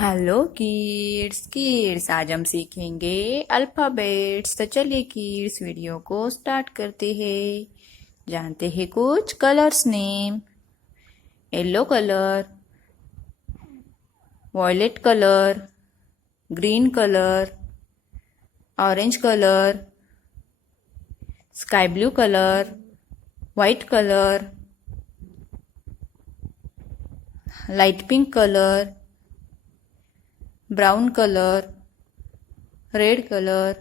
Hello kids आज हम सीखेंगे अल्फ़ाबेट्स। तो चलिए किड्स वीडियो को स्टार्ट करते हैं। जानते हैं कुछ colours name. Yellow colour, violet colour, green colour, orange colour, sky blue colour, white colour, light pink colour, brown colour, red colour,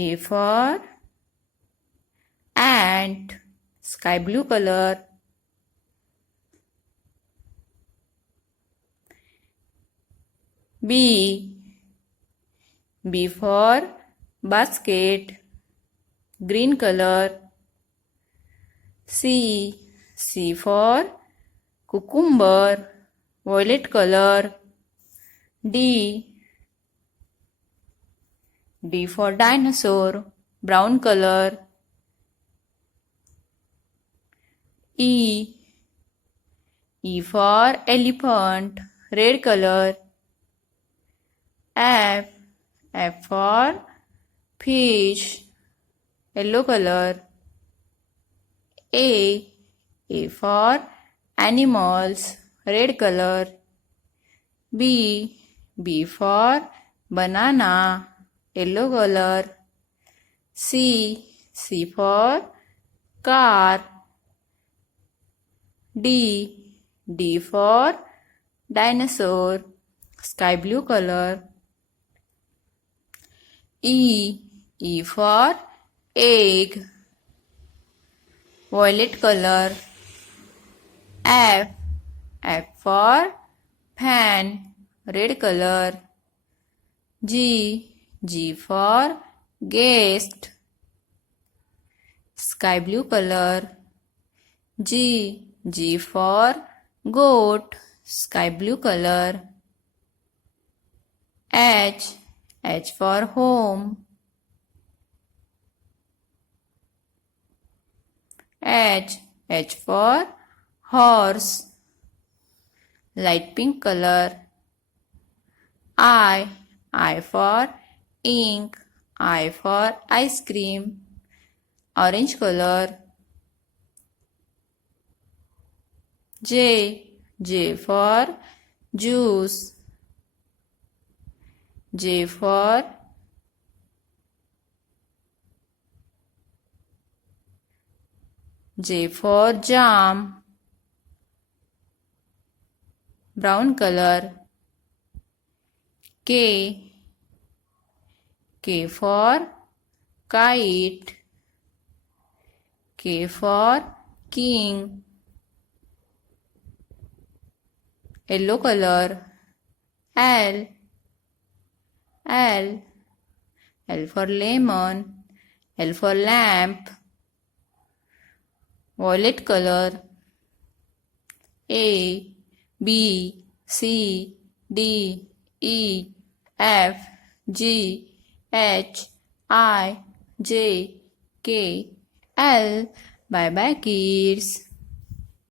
A for ant, sky blue color. B for basket, green color. C for cucumber, violet color. D for dinosaur, brown color. E for elephant, red color. F for fish, yellow color. A for animals, red color. B for banana, yellow color. C for car. D for dinosaur, sky blue color. E for egg, violet color. F for fan, red color. G for guest, sky blue color. G for goat, sky blue color. H for home. H for horse, light pink color. I for ink, I for ice cream, orange color. J for juice, J for jam, brown color. K for kite, K for king, yellow color. L for lemon, L for lamp, violet color. A B C D E F G H I J K L. Bye bye kids.